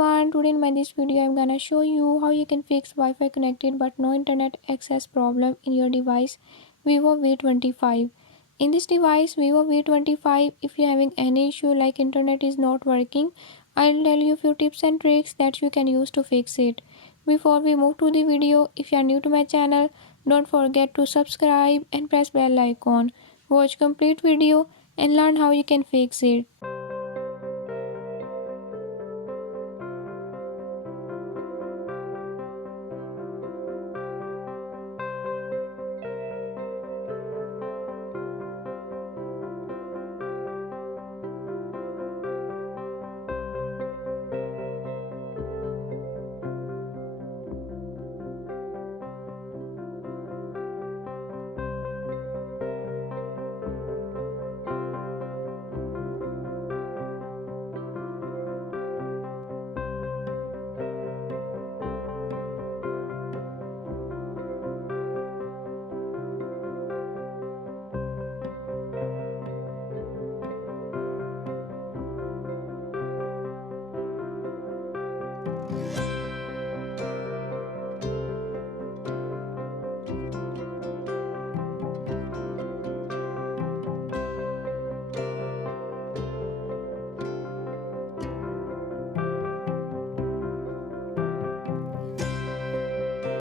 everyone, today in this video I'm gonna show you how you can fix Wi-Fi connected but no internet access problem in your device Vivo V25. In this device Vivo V25, if you're having any issue like internet is not working, I'll tell you few tips and tricks that you can use to fix it. Before we move to the video, if you are new to my channel, don't forget to subscribe and press bell icon. Watch complete video and learn how you can fix it.